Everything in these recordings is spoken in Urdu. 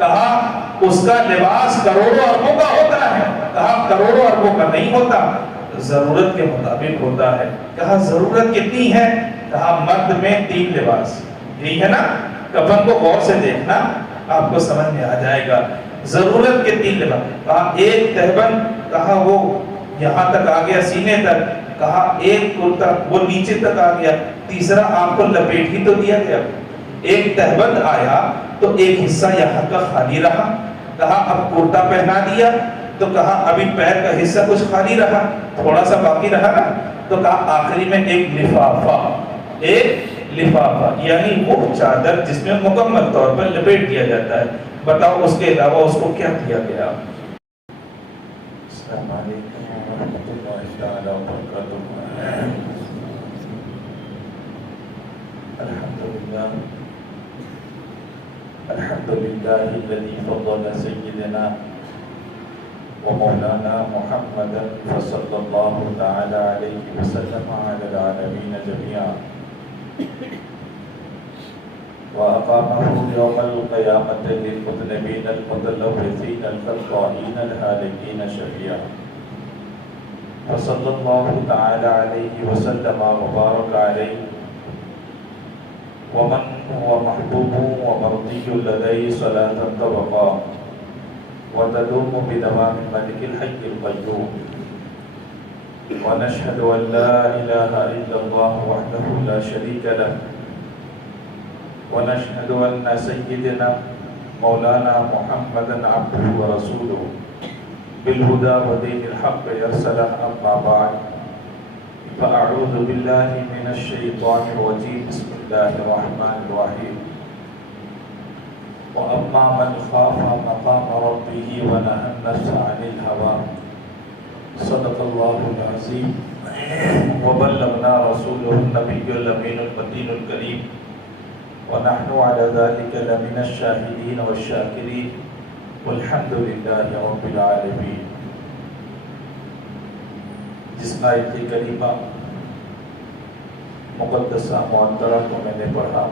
کہا اس کا لباس کروڑوں اربوں کا ہوتا ہے، کہا کروڑوں اربوں کا نہیں ہوتا، ضرورت کے مطابق ہوتا ہے۔ کہا ضرورت کتنی ہے؟ کہا مرد میں 3 لباس، یہی ہے نا؟ کفن کو غور سے دیکھنا، آپ کو سمجھ میں آ جائے گا۔ ضرورت کے 3 لباس، کہا ایک تہبند، کہا وہ یہاں تک آ گیا سینے تک، کہا ایک کرتا وہ نیچے تک آ گیا، تیسرا آپ کو لپیٹ ہی تو دیا گیا۔ ایک تہبند آیا تو ایک حصہ یہاں کا خالی رہا، کہا اب کرتا پہنا دیا تو کہا ابھی پیر کا حصہ کچھ خالی رہا، تھوڑا سا باقی رہا نا، تو کہا آخری میں ایک لفافہ، ایک لفافہ یعنی وہ چادر جس میں مکمل طور پر لپیٹ دیا جاتا ہے۔ بتاؤ اس کے علاوہ اس کو کیا دیا گیا؟ السلام علیکم ورحمۃ اللہ تعالی وبرکاتہ۔ الحمدللہ الحمدللہ الذی فضل سیدنا ومولانا محمدا صلی اللہ تعالی علیہ وسلم علی العالمین جميعا وأقامه يوم القيامة للمذنبين المتلوثين الخطائين الهالكين شفيعا، فصلى الله تعالى عليه وسلم وبارك عليه ومن هو محبوب ومرضي لديه صلاة تبقى وتدوم بدوام الملك الحي القيوم، ونشهد أن لا إله إلا الله وحده لا شريك له، ونشهد أن سيدنا مولانا محمدا عبده ورسوله بالهدى ودين الحق يرسله، أما بعد فأعوذ بالله من الشيطان الرجيم، بسم الله الرحمن الرحيم، وأما من خاف مقام ربه ونهى النفس عن الهوى صدق الله العظيم وبلغنا رسوله النبي الأمين المتين الكريم، ونحن على ذلك لمن الشاهدين والشاكرين، والحمد لله رب العالمين۔ جس آیت کریمہ مقدسہ معطرہ کو میں نے پڑھا،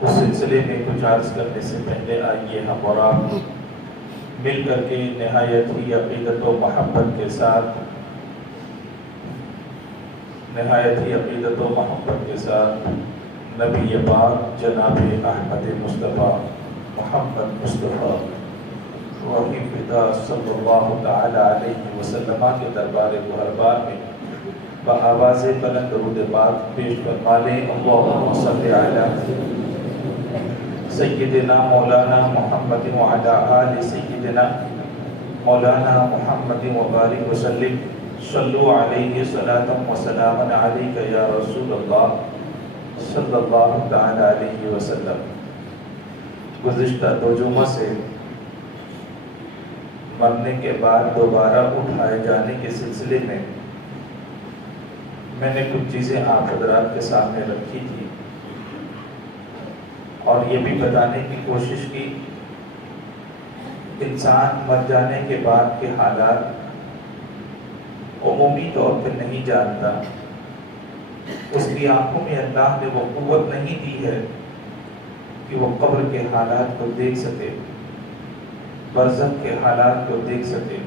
اس سلسلے میں کچھ عرض کرنے سے پہلے آئیے ہم اور آپ مل کر کے نہایت ہی عقیدت و محبت کے ساتھ نبی پاک جناب احمد مصطفیٰ محمد مصطفیٰ روحی فدا صلی اللہ تعالی علیہ وسلم کے دربار گہربار میں بآواز بلند درود پاک پیش فرما لیں۔ اللہم صلی علی سیدنا مولانا محمد وعلی آل سیدنا مولانا محمد وبارک وسلم، صلو علیہ صلاۃ و سلام علیک یا رسول اللہ صلی اللہ تعالی علیہ وسلم۔ گزشتہ 2 جمعہ سے مرنے کے بعد دوبارہ اٹھائے جانے کے سلسلے میں میں نے کچھ چیزیں آپ حضرات کے سامنے رکھی تھی اور یہ بھی بتانے کی کوشش کی انسان مر جانے کے بعد کے حالات عمومی طور پہ نہیں جانتا، اس کی آنکھوں میں اللہ نے وہ قوت نہیں دی ہے کہ وہ قبر کے حالات کو دیکھ سکے، برزخ کے حالات کو دیکھ سکے،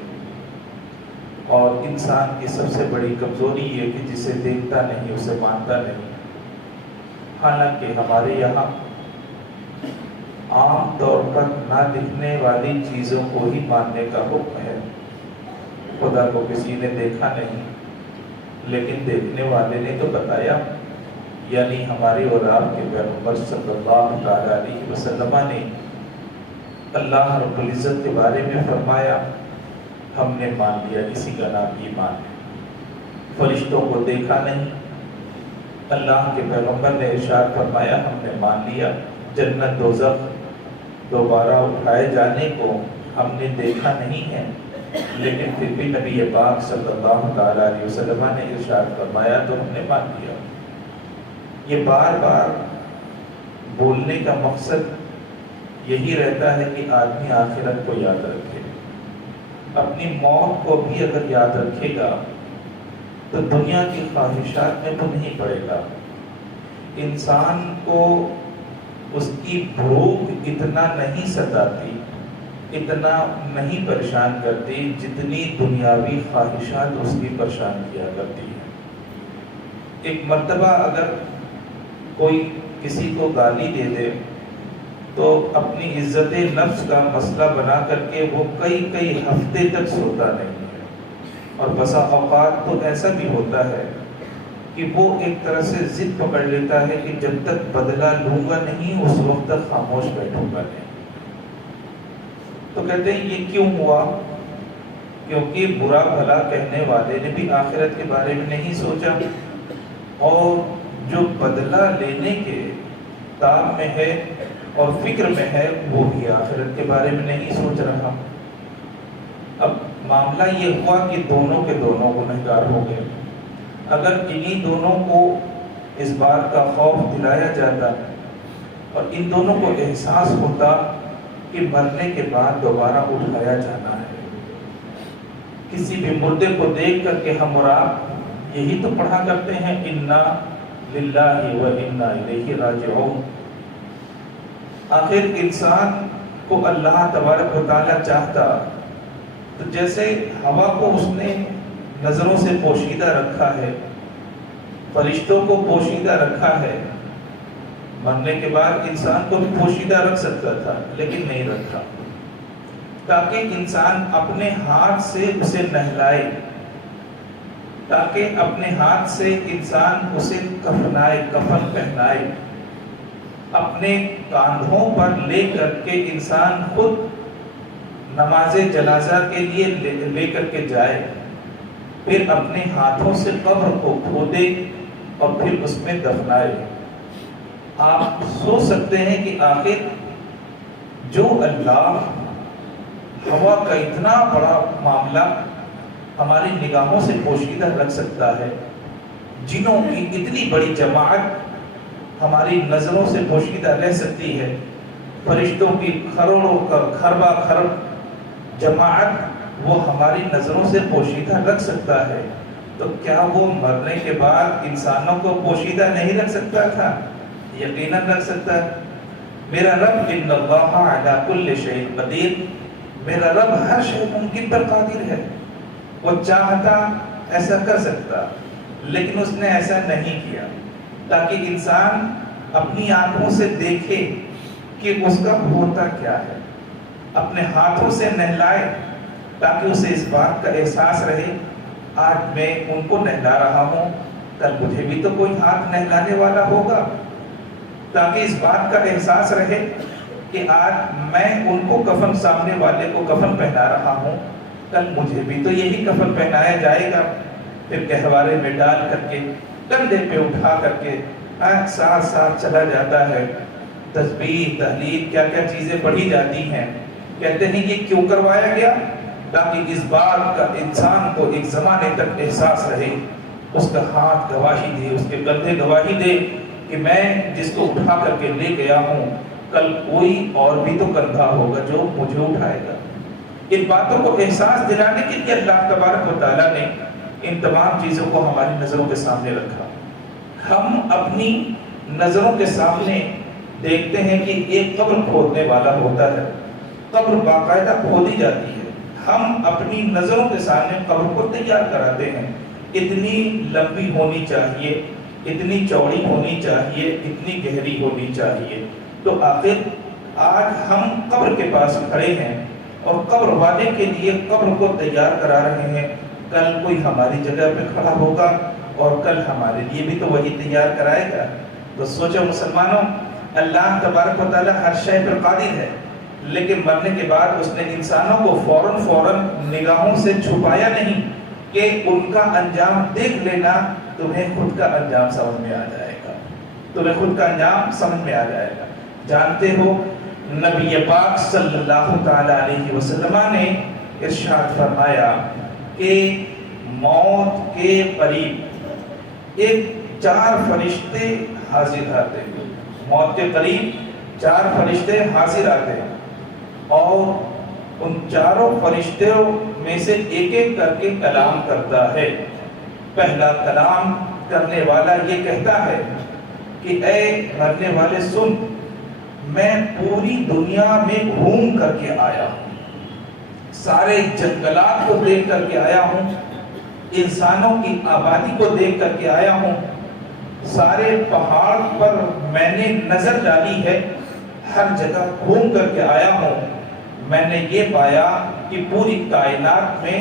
اور انسان کی سب سے بڑی کمزوری یہ کہ جسے دیکھتا نہیں اسے مانتا نہیں۔ حالانکہ ہمارے یہاں عام طور پر نہ دکھنے والی چیزوں کو ہی ماننے کا حکم ہے۔ خدا کو کسی نے دیکھا نہیں لیکن دیکھنے والے نے تو بتایا، یعنی ہمارے اور آپ کے پیغمبر صلی اللہ علیہ وسلم نے اللہ رب العزت کے بارے میں فرمایا، ہم نے مان لیا، اسی کا نام ایمان ہے۔ فرشتوں کو دیکھا نہیں، اللہ کے پیغمبر نے ارشاد فرمایا، ہم نے مان لیا۔ جنت دوزخ دوبارہ اٹھائے جانے کو ہم نے دیکھا نہیں ہے، لیکن پھر بھی نبی پاک صلی اللہ علیہ وسلم نے ارشاد فرمایا تو ہم نے مان لیا۔ یہ بار بار بولنے کا مقصد یہی رہتا ہے کہ آدمی آخرت کو یاد رکھے، اپنی موت کو بھی اگر یاد رکھے گا تو دنیا کی خواہشات میں تو نہیں پڑے گا۔ انسان کو اس کی بھوک اتنا نہیں ستاتی، اتنا نہیں پریشان کرتی جتنی دنیاوی خواہشات اس کی پریشان کیا کرتی ہے۔ ایک مرتبہ اگر کوئی کسی کو گالی دے دے تو اپنی عزت نفس کا مسئلہ بنا کر کے وہ کئی ہفتے تک سوتا نہیں ہے، اور بسا اوقات تو ایسا بھی ہوتا ہے کہ وہ ایک طرح سے ضد پکڑ لیتا ہے کہ جب تک بدلہ لوں گا نہیں اس وقت تک خاموش بیٹھوں گا نہیں۔ تو کہتے ہیں یہ کیوں ہوا؟ کیونکہ برا بھلا کہنے والے نے بھی آخرت کے بارے میں نہیں سوچا، اور جو بدلہ لینے کے تاب میں ہے اور فکر میں ہے وہ بھی آخرت کے بارے میں نہیں سوچ رہا۔ اب معاملہ یہ ہوا کہ دونوں کے دونوں گنہگار ہو گئے۔ اگر انہی دونوں کو اس بات کا خوف دلایا جاتا اور ان دونوں کو احساس ہوتا کہ مرنے کے بعد دوبارہ اٹھایا جانا ہے، کسی بھی مردے کو دیکھ کر کے ہم اور آپ یہی تو پڑھا کرتے ہیں انا للہ و انا الیہ راجعون۔ آخر انسان کو اللہ تبارک و تعالیٰ چاہتا تو جیسے ہوا کو اس نے نظروں سے پوشیدہ رکھا ہے، فرشتوں کو پوشیدہ رکھا ہے، مرنے کے بعد انسان کو بھی پوشیدہ رکھ سکتا تھا لیکن نہیں رکھا، تاکہ انسان اپنے ہاتھ سے اسے نہلائے، تاکہ اپنے ہاتھ سے انسان اسے کفنائے، کفن پہنائے، اپنے کاندھوں پر لے کر کے انسان خود نماز جنازہ کے لیے لے کر کے جائے، پھر اپنے ہاتھوں سے قبر کو کھودے اور پھر اس میں دفنائے۔ آپ سوچ سکتے ہیں کہ آخر جو اللہ ہوا کا اتنا بڑا معاملہ ہماری نگاہوں سے پوشیدہ رکھ سکتا ہے، جنوں کی اتنی بڑی جماعت ہماری نظروں سے پوشیدہ رہ سکتی ہے، فرشتوں کی کروڑوں کا کھربا کھرب جماعت وہ ہماری نظروں سے پوشیدہ رکھ سکتا ہے، تو کیا وہ مرنے کے بعد انسانوں کو پوشیدہ نہیں رکھ سکتا تھا؟ یقیناً رکھ سکتا ہے۔ میرا رب ان اللہ علی کل شیء قدیر، میرا رب ہر شے ممکن پر قادر ہے، وہ چاہتا ایسا کر سکتا، لیکن اس نے ایسا نہیں کیا، تاکہ انسان اپنی آنکھوں سے دیکھے کہ اس کا ہوتا کیا ہے، اپنے ہاتھوں سے نہلائے تاکہ اسے اس بات کا احساس رہے آج میں ان کو نہلا رہا ہوں، کل مجھے بھی تو کوئی ہاتھ نہلانے والا ہوگا، تاکہ اس بات کا احساس رہے کہ آج میں ان کو کفن، سامنے والے کو کفن پہنا رہا ہوں، کل مجھے بھی تو یہی کفن پہنایا جائے گا۔ پھر گہوارے میں ڈال کر کے کندھے پہ اٹھا کر کے ساتھ ساتھ چلا جاتا ہے، تسبیح تحلیل کیا کیا چیزیں پڑھی جاتی ہیں۔ کہتے ہیں یہ کیوں کروایا گیا؟ تاکہ اس بات کا انسان کو ایک زمانے تک احساس رہے، اس کا ہاتھ گواہی دے، اس کے کندھے گواہی دے کہ میں جس کو اٹھا کر کے لے گیا ہوں کل کوئی اور بھی تو کندھا ہوگا جو مجھے اٹھائے گا۔ ان باتوں کو احساس دلانے کے لیے اللہ تبارک و تعالیٰ نے ان تمام چیزوں کو ہماری نظروں کے سامنے رکھا۔ ہم اپنی نظروں کے سامنے دیکھتے ہیں کہ ایک قبر کھودنے والا ہوتا ہے، قبر باقاعدہ کھودی جاتی ہے، ہم اپنی نظروں کے سامنے قبر کو تیار کراتے ہیں، اتنی لمبی ہونی چاہیے، اتنی چوڑی ہونی چاہیے، اتنی گہری ہونی چاہیے۔ تو آخر آج ہم قبر کے پاس کھڑے ہیں اور قبر والے کے لیے قبر کو تیار کرا رہے ہیں، کل کوئی ہماری جگہ پہ کھڑا ہوگا اور کل ہمارے لیے بھی تو وہی تیار کرائے گا۔ تو سوچو مسلمانوں، اللہ تبارک و تعالیٰ ہر شے پر قادر ہے، لیکن مرنے کے بعد اس نے انسانوں کو فوراً نگاہوں سے چھپایا نہیں کہ ان کا انجام دیکھ لینا، تمہیں خود کا انجام سمجھ میں آ جائے گا، تمہیں خود کا انجام سمجھ میں آ جائے گا۔ جانتے ہو نبی پاک صلی اللہ تعالی علیہ وسلم نے ارشاد فرمایا کہ موت کے قریب ایک 4 فرشتے حاضر آتے ہیں، موت کے قریب 4 فرشتے حاضر آتے ہیں، اور ان 4 فرشتوں میں سے ایک ایک کر کے کلام کرتا ہے۔ پہلا کلام کرنے والا یہ کہتا ہے کہ اے مرنے والے سن، میں پوری دنیا میں گھوم کر کے آیا ہوں، سارے جنگلات کو دیکھ کر کے آیا ہوں، انسانوں کی آبادی کو دیکھ کر کے آیا ہوں، سارے پہاڑ پر میں نے نظر ڈالی ہے، ہر جگہ گھوم کر کے آیا ہوں۔ میں نے یہ پایا کہ پوری کائنات میں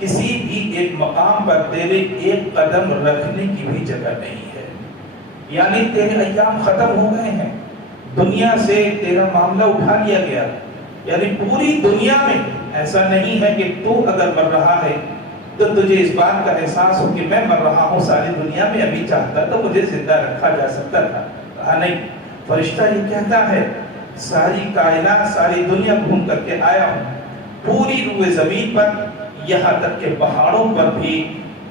کسی بھی ایک مقام پر تیرے ایک قدم رکھنے کی بھی جگہ نہیں ہے، یعنی تیرے ایام ختم ہو گئے ہیں، دنیا سے تیرا معاملہ اٹھا لیا گیا، یعنی پوری دنیا میں ایسا نہیں ہے کہ تو اگر مر رہا ہے تو تجھے اس بات کا احساس ہو کہ میں مر رہا ہوں، ساری دنیا میں ابھی چاہتا تو مجھے زندہ رکھا جا سکتا تھا۔ کہا نہیں، فرشتہ یہ کہتا ہے ساری کائنات ساری دنیا گھوم کر کے آیا ہوں، پوری روئے زمین پر یہاں تک کہ پہاڑوں پر بھی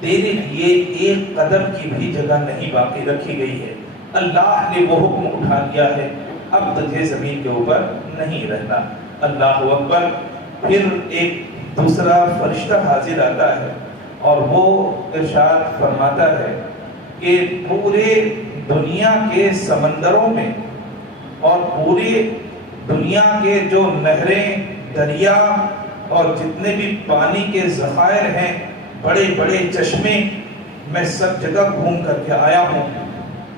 تیرے لیے ایک قدم کی بھی جگہ نہیں باقی رکھی گئی ہے، اللہ نے وہ حکم اٹھا لیا ہے، اب تجھے زمین کے اوپر نہیں رہنا۔ اللہ اکبر۔ پھر ایک دوسرا فرشتہ حاضر آتا ہے اور وہ ارشاد فرماتا ہے کہ پورے دنیا کے سمندروں میں اور پورے دنیا کے جو نہریں، دریا اور جتنے بھی پانی کے ذخائر ہیں، بڑے بڑے چشمے، میں سب جگہ گھوم کر کے آیا ہوں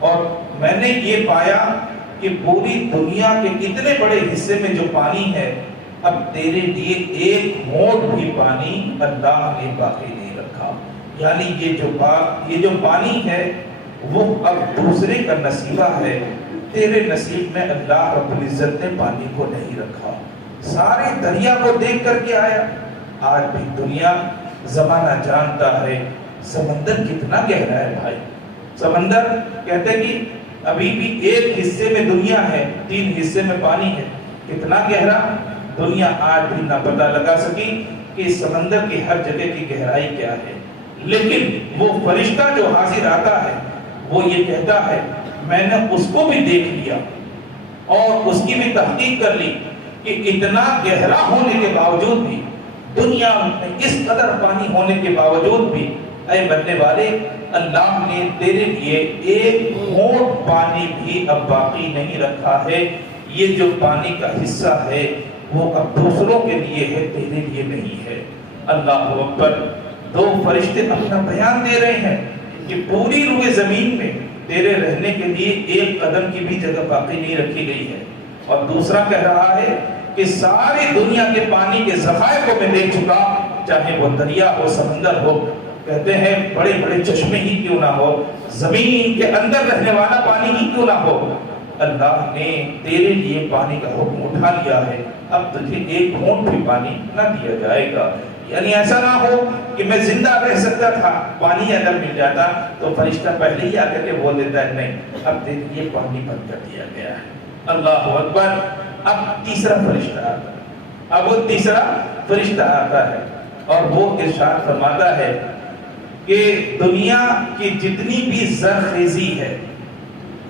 اور میں نے یہ پایا کہ پوری دنیا کے اتنے بڑے حصے میں جو پانی ہے، اب تیرے لیے ایک ہونٹ بھی پانی اللہ نے باقی نہیں رکھا، یعنی یہ جو پانی ہے وہ اب دوسرے کا نصیبہ ہے، تیرے نصیب میں اللہ رب العزت نے پانی کو نہیں رکھا۔ سارے دریا کو دیکھ کر کے آیا۔ آج بھی دنیا زمانہ جانتا ہے سمندر کتنا گہرا ہے بھائی، سمندر کہتے کہ ابھی بھی ایک حصے میں دنیا ہے، 3 حصے میں پانی ہے، کتنا گہرا، دنیا آج بھی نہ پتہ لگا سکی کہ سمندر کی ہر جگہ کی گہرائی کیا ہے۔ لیکن وہ فرشتہ جو حاضر آتا ہے وہ یہ کہتا ہے میں نے اس کو بھی دیکھ لیا اور اس کی بھی تحقیق کر لی کہ اتنا گہرا ہونے کے باوجود بھی، دنیا میں اس قدر پانی ہونے کے باوجود بھی، اے بننے والے، اللہ نے تیرے لیے ایک ہونٹ پانی بھی اب باقی نہیں رکھا ہے، یہ جو پانی کا حصہ ہے وہ اب دوسروں کے لیے ہے، تیرے لیے نہیں ہے۔ اللہ اکبر۔ 2 فرشتے اپنا بیان دے رہے ہیں کہ پوری روئے زمین میں تیرے رہنے کے لیے ایک قدم کی بھی جگہ باقی نہیں رکھی گئی ہے، اور دوسرا کہہ رہا ہے کہ ساری دنیا کے پانی کے ذخائر کو میں دیکھ چکا، چاہے وہ دریا ہو، سمندر ہو، کہتے ہیں بڑے بڑے چشمے ہی کیوں نہ ہو، زمین کے اندر رہنے والا پانی ہی کیوں نہ ہو، اللہ نے تیرے لیے پانی کا حکم اٹھا لیا ہے، اب تجھے ایک ہونٹ بھی پانی نہ دیا جائے گا۔ یعنی ایسا نہ ہو کہ میں زندہ رہ سکتا تھا، پانی اگر مل جاتا تو فرشتہ پہلے ہی آ کر کے بول دیتا ہے نہیں، اب تیرے لیے پانی بند کر دیا گیا ہے۔ اللہ اکبر۔ اب تیسرا فرشتہ آتا ہے، اب وہ تیسرا فرشتہ آتا ہے اور وہ ارشاد فرماتا ہے کہ دنیا کی جتنی بھی زرخیزی ہے،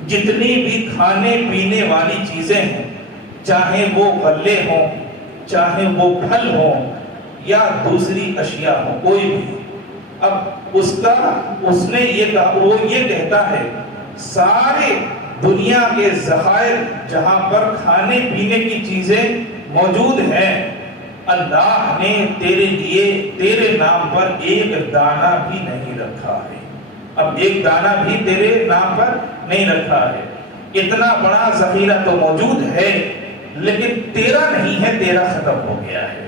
جتنی بھی کھانے پینے والی چیزیں ہیں، چاہے وہ غلے ہوں، چاہے وہ پھل ہوں یا دوسری اشیاء ہوں، کوئی بھی، اب اس نے یہ کہا، وہ یہ کہتا ہے سارے دنیا کے ذخائر جہاں پر کھانے پینے کی چیزیں موجود ہیں، اللہ نے تیرے لیے تیرے نام پر ایک دانہ بھی نہیں رکھا ہے، اب ایک دانہ بھی تیرے نام پر نہیں رکھا ہے۔ اتنا بڑا ذخیرہ تو موجود ہے لیکن تیرا نہیں ہے، تیرا ختم ہو گیا ہے۔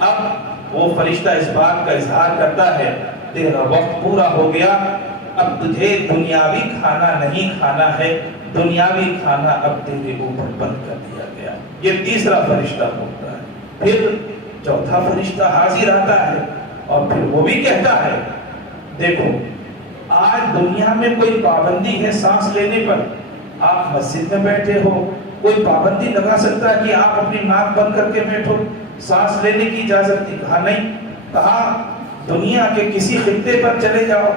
اب وہ فرشتہ اس بات کا اظہار کرتا ہے تیرا وقت پورا ہو گیا، اب تجھے دنیاوی کھانا نہیں کھانا ہے، دنیاوی کھانا اب تیرے اوپر بند کر دیا گیا۔ یہ تیسرا فرشتہ ہوتا ہے۔ پھر چوتھا فرشتہ حاضر آتا ہے اور پھر وہ بھی کہتا ہے دیکھو آج دنیا میں کوئی پابندی ہے سانس لینے پر، آپ مسجد میں بیٹھے ہو، کوئی پابندی لگا سکتا ہے کہ آپ اپنی ناک بند کر کے بیٹھو، سانس لینے کی اجازت تھی؟ کہا نہیں، کہا دنیا کے کسی خطے پر چلے جاؤ،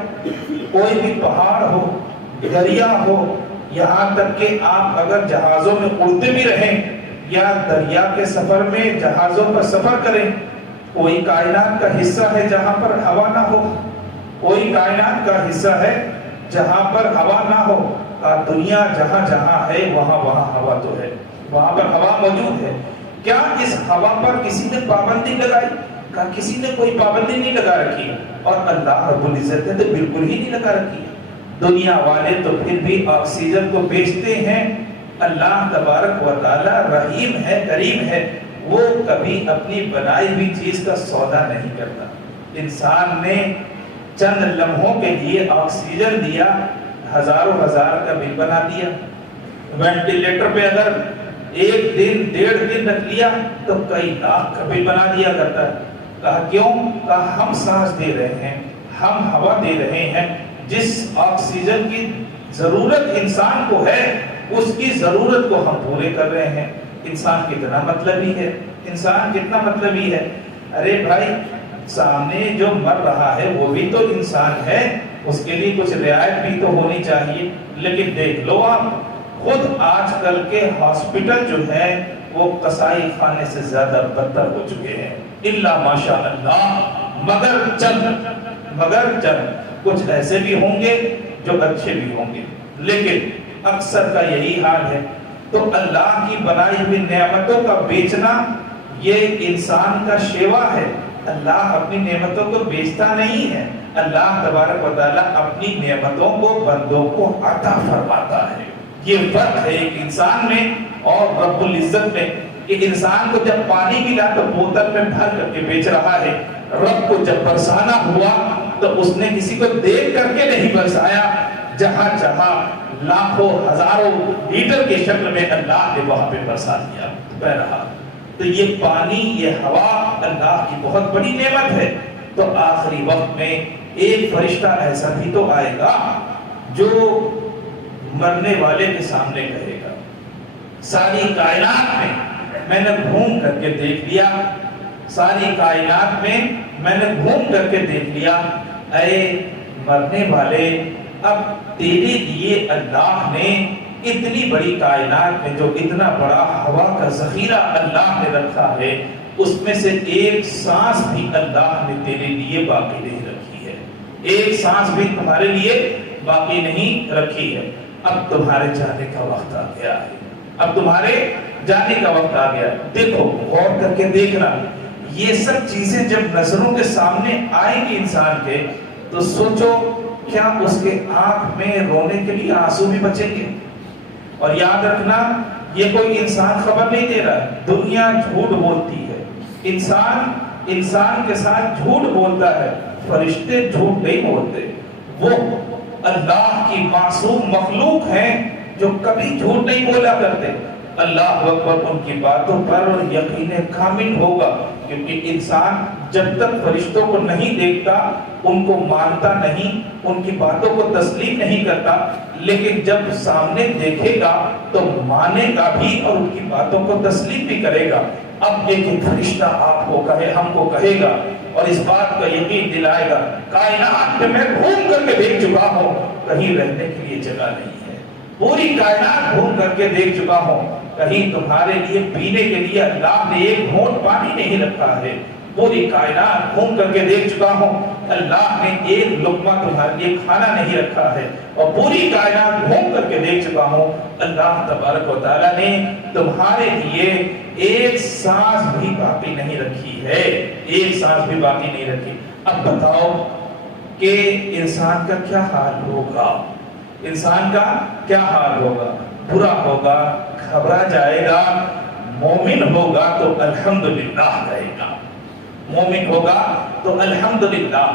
کوئی بھی پہاڑ ہو، دریا ہو، یہاں تک کہ آپ اگر جہازوں میں اڑتے بھی رہیں یا دریا کے سفر میں جہازوں پر سفر کریں، کوئی کائنات کا حصہ ہے جہاں پر ہوا نہ ہو، کوئی کائنات کا حصہ ہے جہاں پر ہوا نہ ہو، دنیا جہاں جہاں ہے وہاں وہاں ہوا تو ہے، وہاں پر ہوا موجود ہے، کیا اس ہوا پر کسی نے پابندی لگائی؟ کہا کسی نے کوئی پابندی نہیں لگا رکھی، اور اللہ رب العزت نے تو بالکل ہی نہیں لگا رکھی۔ دنیا والے تو پھر بھی آکسیجن کو بیچتے ہیں، اللہ تبارک و تعالی رحیم ہے، کریم ہے، وہ کبھی اپنی بنائی ہوئی چیز کا سودا نہیں کرتا۔ انسان نے چند لمحوں کے لیے آکسیجن دیا، ہزاروں ہزار کا بل بنا دیا۔ وینٹیلیٹر پہ اگر ایک دن 1.5 دن رکھ لیا تو کئی لاکھ کا بل بنا دیا کرتا ہے۔ کہا کیوں؟ کہا ہم سانس دے رہے ہیں، ہم ہوا دے رہے ہیں، جس آکسیجن کی ضرورت انسان کو ہے اس کی ضرورت کو ہم پورے کر رہے ہیں۔ انسان کتنا مطلبی ہے، انسان کتنا مطلبی ہے۔ ارے بھائی سامنے جو مر رہا ہے وہ بھی تو انسان ہے، اس کے لیے کچھ رعایت بھی تو ہونی چاہیے۔ لیکن دیکھ لو آپ خود آج کل کے ہاسپٹل جو ہے وہ قصائی خانے سے زیادہ بدتر ہو چکے ہیں، الا ماشاء اللہ، مگر چند کچھ ایسے بھی ہوں گے جو اچھے بھی ہوں گے، لیکن اکثر کا یہی حال ہے۔ تو اللہ کی بنائی ہوئی نعمتوں کا بیچنا یہ انسان کا شیوا ہے۔ اللہ اپنی نعمتوں کو بیچتا نہیں ہے، اللہ تبارک و تعالیٰ اپنی نعمتوں کو بندوں کو عطا فرماتا ہے۔ یہ فرق ہے ایک انسان میں اور رب العزت میں، کہ انسان کو جب پانی ملا تو بوتل میں بھر کر کے بیچ رہا ہے، رب کو جب برسانا ہوا تو اس نے کسی کو دیکھ کر کے نہیں برسایا، جہاں جہاں لاکھوں ہزاروں لیٹر کے شکل میں اللہ نے وہاں پہ برسا دیا، بہ رہا۔ تو یہ پانی، یہ ہوا اللہ کی بہت بڑی نعمت ہے۔ تو آخری وقت میں ایک فرشتہ ایسا بھی تو آئے گا جو مرنے والے کے سامنے کہے گا، ساری کائنات میں نے گھوم کر کے دیکھ لیا، ساری کائنات میں نے گھوم کر کے دیکھ لیا، اے مرنے والے، اب تیرے لیے اللہ نے اتنی بڑی کائنات میں جو اتنا بڑا ہوا کا ذخیرہ اللہ نے رکھا ہے، اس میں سے ایک سانس بھی اللہ نے تیرے لیے باقی نہیں رکھی ہے، ایک سانس بھی تمہارے لیے باقی نہیں رکھی ہے۔ اب تمہارے جانے کا وقت آ گیا ہے، اب تمہارے جانے کا وقت آ گیا۔ دیکھو غور کر کے دیکھنا، یہ سب چیزیں جب نظروں کے سامنے آئیں گی انسان کے، تو سوچو کیا اس کے آنکھ میں رونے کے لیے آنسو بھی بچیں گے؟ اور یاد رکھنا یہ کوئی انسان خبر نہیں دے رہا ہے، دنیا جھوٹ بولتی ہے، انسان کے ساتھ جھوٹ بولتا ہے، فرشتے جھوٹ نہیں بولتے، وہ اللہ کی معصوم مخلوق ہیں جو کبھی جھوٹ نہیں بولا کرتے۔ اللہ اکبر، ان کی باتوں پر یقین کامل ہوگا، کیونکہ انسان جب تک فرشتوں کو نہیں دیکھتا ان کو مانتا نہیں، ان کی باتوں کو تسلیم نہیں کرتا، لیکن جب سامنے دیکھے گا تو مانے گا بھی اور ان کی باتوں کو تسلیم بھی کرے گا۔ اب ایک فرشتہ آپ کو کہے، ہم کو کہے گا اور اس بات کا یقین دلائے گا، کائنات میں گھوم کر کے دیکھ چکا ہوں، کہیں رہنے کے لیے جگہ نہیں ہے، پوری کائنات گھوم کر کے دیکھ چکا ہوں، کہیں تمہارے لیے پینے کے لیے اللہ نے ایک گھونٹ پانی نہیں رکھا ہے، پوری کائنات گھوم کر کے دیکھ چکا ہوں، اللہ نے ایک لقمہ تمہارے لیے کھانا نہیں رکھا ہے، اور پوری کائنات گھوم کر کے دیکھ چکا ہوں، اللہ تبارک و تعالیٰ نے تمہارے لیے ایک سانس بھی باقی نہیں رکھی ہے، ایک سانس بھی باقی نہیں رکھی۔ اب بتاؤ کہ انسان کا کیا حال ہوگا، انسان کا کیا حال ہوگا؟ برا ہوگا، گھبرا جائے گا۔ مومن ہوگا تو الحمدللہ کہے گا، مومن ہوگا تو الحمدللہ،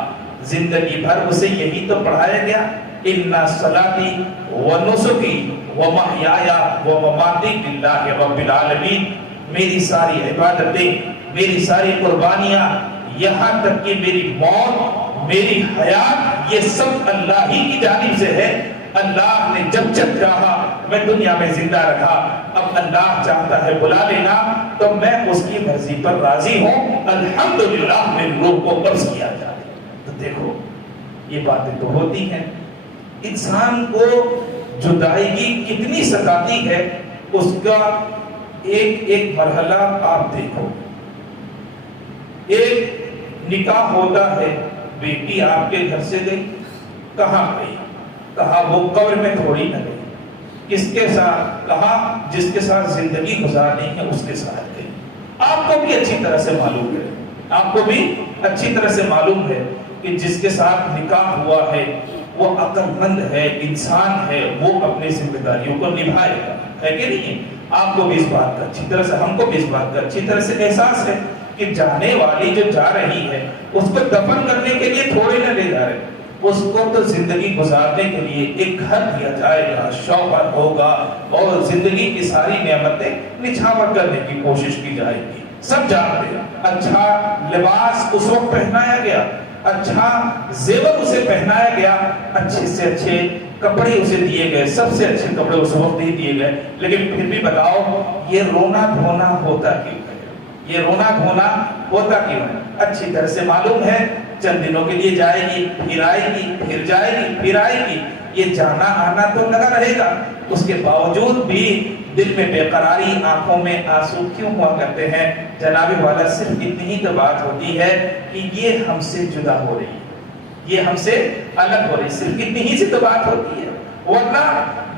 زندگی بھر اسے یہی تو پڑھایا گیا، اِنَّ صَلَاتِي وَنُسُكِي وَمَحْيَايَ وَمَمَاتِي لِلَّهِ رَبِّ الْعَالَمِينَ، میری ساری عبادتیں، میری ساری قربانیاں، یہاں تک کہ میری موت، میری حیات، یہ سب اللہ ہی کی جانب سے ہے۔ اللہ نے جب چاہا میں دنیا میں زندہ رکھا، اب اللہ چاہتا ہے بلا لینا تو میں اس کی مرضی پر راضی ہوں، الحمدللہ میری روح کو قبض کیا جائے۔ تو دیکھو یہ باتیں تو ہوتی ہیں، انسان کو جدائی کی کتنی ستاتی ہے، اس کا ایک مرحلہ آپ دیکھو۔ ایک نکاح ہوتا ہے، بیٹی آپ کے گھر سے گئی، کہاں گئی؟ کہا وہ قبر میں تھوڑی نہ گئی، کس کے ساتھ؟ کہا جس کے ساتھ زندگی گزارنی ہے اس کے ساتھ گئی۔ آپ کو بھی اچھی طرح سے معلوم ہے، آپ کو بھی اچھی طرح سے معلوم ہے کہ جس کے ساتھ نکاح ہوا ہے وہ عقل مند ہے، انسان ہے، وہ اپنی ذمہ داریوں کو نبھائے گا، ہے کہ نہیں؟ آپ کو بھی اس بات کا اچھی طرح سے، ہم کو بھی اس بات کا اچھی طرح سے احساس ہے کہ جانے والی جو جا رہی ہے اس کو دفن کرنے کے لیے تھوڑے نہ لے جا رہے، اس کو تو زندگی گزارنے کے لیے ایک گھر دیا جائے گا، شوہر ہوگا اور زندگی کی ساری نعمتیں نچھاور کرنے کی کوشش کی جائے گی۔ سب جانتے ہیں اچھا لباس اس وقت پہنایا گیا، اچھا زیور اسے پہنایا گیا، اچھے سے اچھے کپڑے اسے دیے گئے، سب سے اچھے کپڑے اس وقت ہی دیے گئے، لیکن پھر بھی بتاؤ یہ رونا دھونا ہوتا کیوں ہے؟ یہ رونا دھونا ہوتا کیوں ہے؟ اچھی طرح سے معلوم ہے چند دنوں کے لیے جائے گی، پھر آئے گی، پھر جائے گی، پھر آئے گی، یہ جانا آنا تو لگا رہے گا، اس کے باوجود بھی دل میں بے قراری، آنکھوں میں آنسو کیوں ہوا کرتے ہیں؟ جناب والا صرف اتنی ہی تو بات ہوتی ہے کہ یہ ہم سے جدا ہو رہی ہے، یہ ہم سے الگ ہو رہی ہے، صرف اتنی ہی سے تو بات ہوتی ہے، ورنہ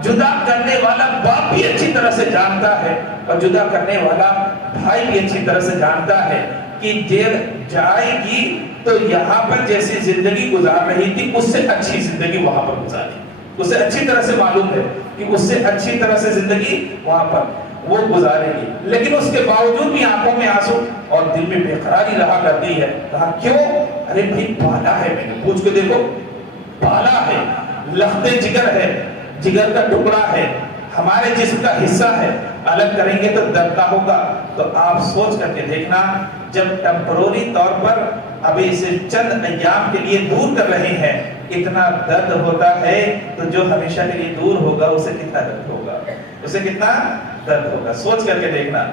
جدا کرنے والا باپ بھی اچھی طرح سے جانتا ہے اور جدا کرنے والا بھائی بھی اچھی طرح سے جانتا ہے کہ دیر جائے گی تو یہاں پر جیسی زندگی گزار رہی تھی اس سے اچھی زندگی وہاں پر گزاری، اسے اچھی طرح سے معلوم ہے کہ اس سے اچھی طرح سے زندگی وہاں پر وہ گزارے گی، لیکن اس کے باوجود بھی آنکھوں میں آنسو اور دل میں بے قراری رہا کرتی ہے۔ کہا کیوں؟ ارے بھائی پالا ہے، میں نے پوچھ کے دیکھو، پالا ہے، لخت جگر ہے، جگر کا ٹکڑا ہے، ہمارے جسم کا حصہ ہے، الگ کریں گے تو درد کا ہوگا۔ تو آپ سوچ کر کے دیکھنا، جب ٹیمپروری طور پر ابھی صرف چند ایام کے لیے دور کر رہے ہیں، اتنا درد ہوتا ہے تو جو ہمیشہ کے لیے دور ہوگا اسے کتنا درد ہوگا، اسے کتنا درد ہوگا، سوچ کر کے دیکھنا۔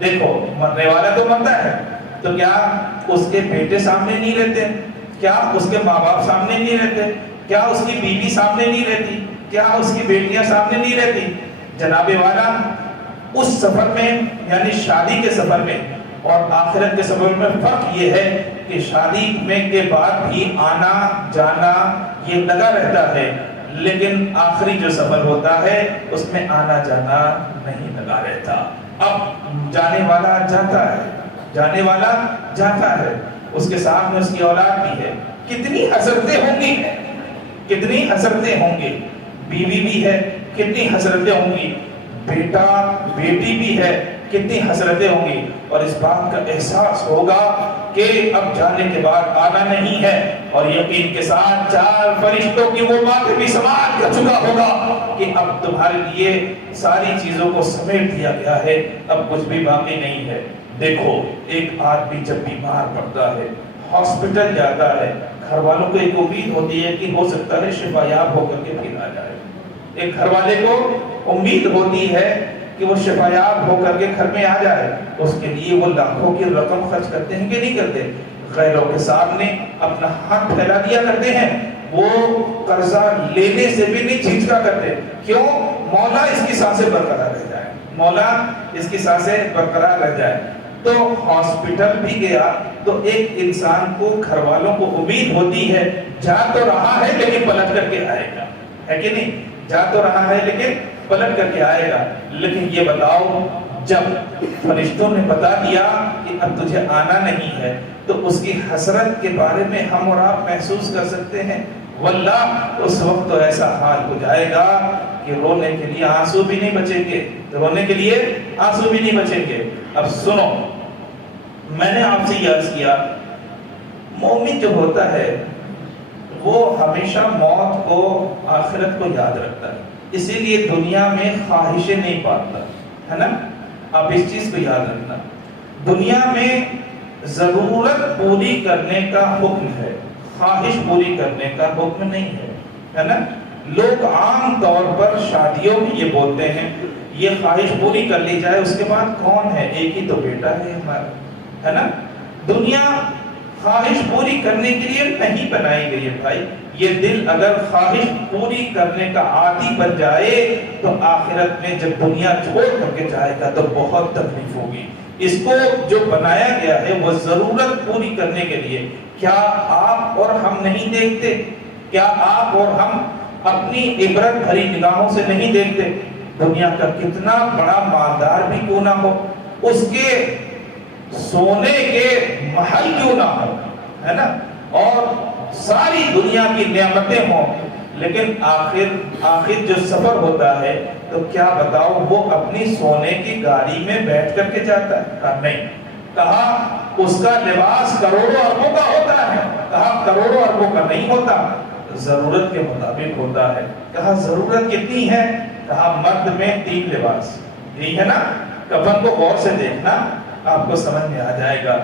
دیکھو مرنے والا تو مرتا ہے، تو کیا اس کے بیٹے سامنے نہیں رہتے؟ کیا اس کے ماں باپ سامنے نہیں رہتے؟ کیا اس کی بیوی سامنے نہیں رہتی؟ کیا اس کی بیٹیاں سامنے نہیں رہتی؟ جناب والا اس سفر میں یعنی شادی کے سفر میں اور آخرت کے سفر میں فرق یہ ہے کہ شادی میں کے بعد بھی آنا جانا یہ لگا رہتا ہے، لیکن آخری جو سفر ہوتا ہے اس میں آنا جانا نہیں لگا رہتا۔ اب جانے والا جاتا ہے، جانے والا جاتا ہے، اس کے سامنے اس کی اولاد بھی ہے، کتنی حسرتیں ہوں گی، کتنی حسرتیں ہوں گی، بیوی بھی ہے، کتنی حسرتیں ہوں گی، بیٹا بیٹی بھی ہے، کتنی حسرتیں ہوں گی، اور اس بات کا احساس ہوگا کہ اب جانے کے بعد آنا نہیں ہے، اور یقین کے ساتھ چار فرشتوں کی وہ بات بھی سماعت کر چکا ہوگا کہ اب تمہارے لیے ساری چیزوں کو سمیٹ دیا گیا ہے، اب کچھ بھی باقی نہیں ہے۔ دیکھو ایک آدمی جب بیمار پڑتا ہے، ہاسپٹل جاتا ہے، گھر والوں کو ایک امید ہوتی ہے کہ ہو سکتا ہے شفا یاب ہو کر کے پھر آ جائے، ایک گھر والے کو امید ہوتی ہے کہ وہ شفا یاب ہو کر کے گھر میں آ جائے، اس کے لیے وہ لاکھوں کی رقم خرچ کرتے ہیں کہ نہیں کرتے؟ غیروں کے سامنے اپنا ہاتھ پھیلا دیا کرتے ہیں، وہ قرضہ لینے سے بھی نہیں جھجکا کرتے، کیوں؟ مولا اس کی سانسیں برقرار رہ جائے، مولا اس کی سانسیں برقرار رہ جائے۔ تو ہاسپٹل بھی گیا تو ایک انسان کو گھر والوں کو امید ہوتی ہے، جا تو رہا ہے لیکن پلٹ کر کے آئے گا، ہے کہ نہیں؟ جا تو رہا ہے لیکن پلٹ کر کے آئے گا، لیکن یہ بتاؤ جب فرشتوں نے بتا دیا کہ اب تجھے آنا نہیں ہے تو اس کی حسرت کے بارے میں ہم اور آپ محسوس کر سکتے ہیں؟ واللہ اس وقت تو ایسا حال ہو جائے گا کہ رونے کے لیے آنسو بھی نہیں بچیں گے، رونے کے لیے آنسو بھی نہیں بچیں گے۔ اب سنو، میں نے آپ سے یہ عرض کیا، مومن جو ہوتا ہے وہ ہمیشہ موت کو، آخرت کو یاد رکھتا ہے، اسی لیے دنیا میں خواہشیں نہیں پالتا ہے نا۔ آپ اس چیز کو یاد رکھنا، دنیا میں ضرورت پوری کرنے کا حکم ہے، خواہش پوری کرنے کا حکم نہیں ہے نا۔ لوگ عام طور پر شادیوں میں یہ بولتے ہیں یہ خواہش پوری کر لی جائے، اس کے بعد کون ہے، ایک ہی تو بیٹا ہے ہمارا، ہے نا۔ دنیا خواہش پوری کرنے کے لیے نہیں بنائی گئی ہے بھائی، یہ دل اگر خواہش پوری کرنے کا عادی بن جائے تو آخرت میں جب دنیا چھوڑ کر کے جائے گا تو بہت تکلیف ہوگی۔ اس کو جو بنایا گیا ہے وہ ضرورت پوری کرنے کے لیے۔ کیا آپ اور ہم نہیں دیکھتے؟ کیا آپ اور ہم اپنی عبرت بھری نگاہوں سے نہیں دیکھتے؟ دنیا کا کتنا بڑا مالدار بھی کیوں نہ ہو، اس کے سونے کے محل کیوں نہ ہو، ہے نا، اور ساری دنیا کی نعمتیں ہوں، لیکن آخر جو سفر ہوتا ہے تو کیا بتاؤ وہ اپنی سونے کی گاڑی میں بیٹھ کر کے جاتا ہے؟ کہا نہیں، کہا اس کا لباس کروڑوں اربوں کا ہوتا ہے، کہا کروڑوں اربوں کا نہیں ہوتا، ضرورت کے مطابق ہوتا ہے۔ کہا ضرورت کتنی ہے؟ کہا مرد میں 3 لباس، یہی ہے نا، کفن کو غور سے دیکھنا آپ کو سمجھ میں آ جائے گا،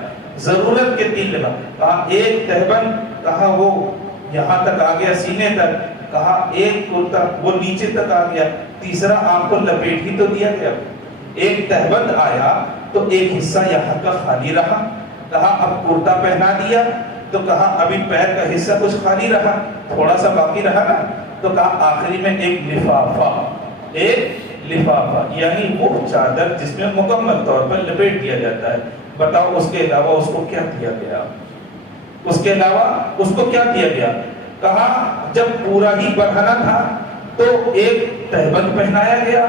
ضرورت کے 3 لباس۔ کہا ایک تہبند، کہا وہ یہاں تک آ گیا سینے تک، کہا ایک کرتا وہ نیچے تک آ گیا، تیسرا آپ کو لپیٹ ہی تو دیا گیا، ایک تہبند آیا تو ایک حصہ یہاں کا خالی رہا، کہا اب کرتا پہنا دیا تو کہا ابھی پیر کا حصہ کچھ خالی رہا، تھوڑا سا باقی رہا نا، تو کہا آخری میں ایک لفافہ، یعنی وہ چادر جس میں مکمل طور پر لپیٹ دیا جاتا ہے۔ بتاؤ اس کے علاوہ اس کو کیا دیا گیا؟ اس کے علاوہ اس کو کیا دیا گیا؟ کہا جب پورا ہی برہنہ تھا تو ایک تہبند پہنایا گیا،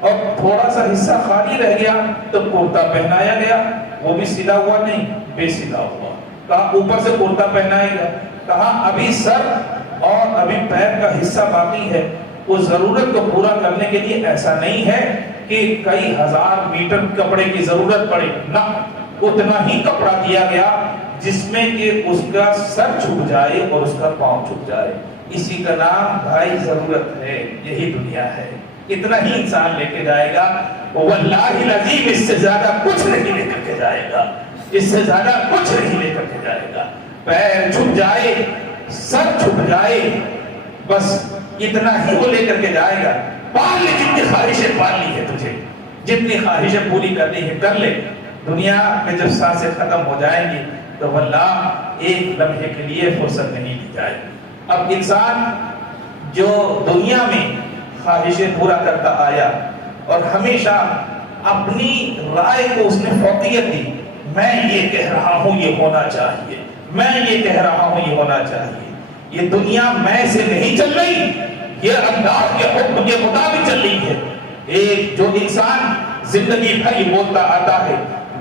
اور تھوڑا سا حصہ خالی رہ گیا تو کرتا پہنایا گیا، وہ بھی سلا ہوا نہیں، بے سلا ہوا۔ کہا اوپر سے کرتا پہنایا گیا، کہا ابھی سر اور ابھی پیر کا حصہ باقی ہے، وہ ضرورت کو پورا کرنے کے لیے ایسا نہیں ہے کہ کئی ہزار میٹر کپڑے کی ضرورت پڑے، نہ، اتنا ہی کپڑا دیا گیا جس میں کہ اس کا سر چھپ جائے اور اس کا پاؤں چھپ جائے۔ اسی کا نام بھائی ضرورت ہے، یہی دنیا ہے، اتنا ہی انسان لے کے جائے گا، واللہ العظیم اس سے زیادہ کچھ نہیں لے کر کے جائے گا، اس سے زیادہ کچھ نہیں لے کر کے جائے گا۔ پیر چھپ جائے، سر چھپ جائے، بس اتنا ہی وہ لے کر کے جائے گا۔ پال لے جتنی خواہشیں پالنی ہے تجھے، جتنی خواہشیں پوری کرنی ہے کر لے، دنیا میں جب سانسیں ختم ہو جائیں گی تو واللہ ایک لمحے کے لیے فرصت نہیں دی جائے گی۔ اب انسان جو دنیا میں خواہشیں پورا کرتا آیا اور ہمیشہ اپنی رائے کو اس نے فوقیت دی، میں یہ کہہ رہا ہوں یہ ہونا چاہیے، میں یہ کہہ رہا ہوں یہ ہونا چاہیے، یہ دنیا میں سے نہیں چل رہی، یہ اللہ کے حکم کے مطابق چل رہی ہے۔ ایک جو انسان زندگی بھر بولتا آتا ہے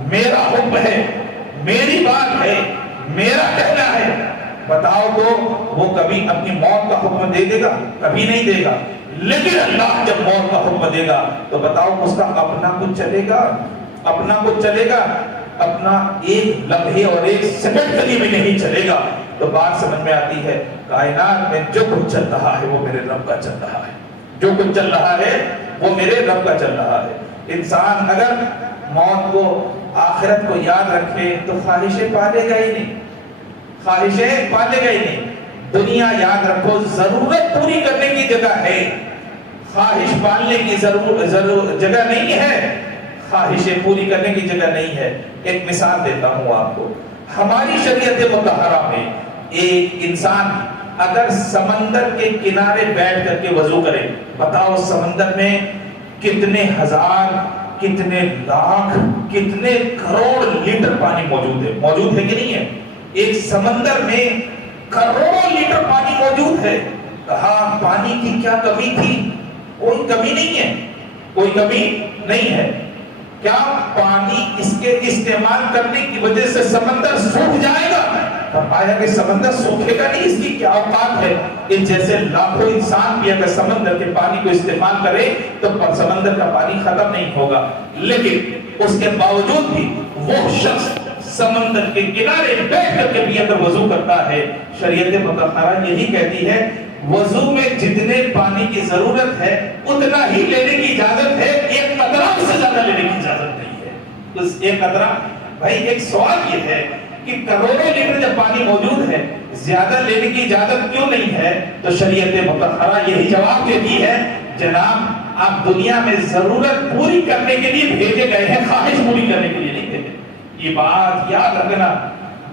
میرا حکم ہے، میری بات ہے، میرا کہنا ہے، بتاؤ تو وہ کبھی اپنی موت کا حکم دے دے گا؟ کبھی نہیں دے گا۔ لیکن اللہ جب موت کا حکم دے گا تو بتاؤ اس کا اپنا کچھ چلے گا؟ اپنا کچھ چلے گا؟ اپنا ایک لمحے اور ایک سیکنڈ کے لیے بھی نہیں چلے گا۔ تو بات سمجھ میں آتی ہے، کائنات میں جو کچھ چل رہا ہے وہ میرے رب کا چل رہا ہے، جو کچھ چل رہا ہے وہ میرے رب کا چل رہا ہے۔ انسان اگر موت کو، آخرت کو یاد رکھے تو خواہشیں پالے گا ہی نہیں، خواہشیں پالے گا ہی نہیں۔ دنیا یاد رکھو ضرورت پوری کرنے کی جگہ ہے، خواہش پالنے کی جگہ نہیں ہے، خواہشیں پوری کرنے کی جگہ نہیں ہے۔ ایک مثال دیتا ہوں آپ کو، ہماری شریعت مطہرہ میں ایک انسان اگر سمندر کے کنارے بیٹھ کر کے وضو کرے، بتاؤ سمندر میں کتنے ہزار، کتنے لاکھ، کتنے کروڑ لیٹر پانی موجود ہے کہ نہیں ہے؟ ایک سمندر میں کروڑوں لیٹر پانی موجود ہے۔ کہا پانی کی کیا کمی تھی؟ کوئی کمی نہیں ہے، کوئی کمی نہیں ہے۔ کیا پانی اس کے استعمال کرنے کی وجہ سے سمندر سوکھ جائے گا؟ فرمایا کہ سمندر سوکھے گا نہیں، اس کی کیا اوقات ہے؟ ان جیسے لاکھوں انسان بھی اگر سمندر کے پانی کو استعمال کرے تو سمندر کا پانی ختم نہیں ہوگا۔ لیکن اس کے باوجود بھی وہ شخص سمندر کے کنارے بیٹھ کر کے بھی اگر وضو کرتا ہے، شریعت مطہرہ یہی کہتی ہے وضو میں جتنے پانی کی ضرورت ہے اتنا ہی لینے کی اجازت ہے، ایک قطرہ سے زیادہ لینے کی اجازت نہیں ہے۔ بس ایک قطرہ، بھائی ایک سوال یہ ہے کہ کروڑوں لیٹر جب پانی موجود ہے زیادہ لینے کی اجازت کیوں نہیں ہے؟ تو شریعت مطہرہ یہی جواب دیتی ہے جناب آپ دنیا میں ضرورت پوری کرنے کے لیے بھیجے گئے ہیں، خواہش پوری کرنے کے لیے نہیں بھیجے۔ یہ بات یاد رکھنا،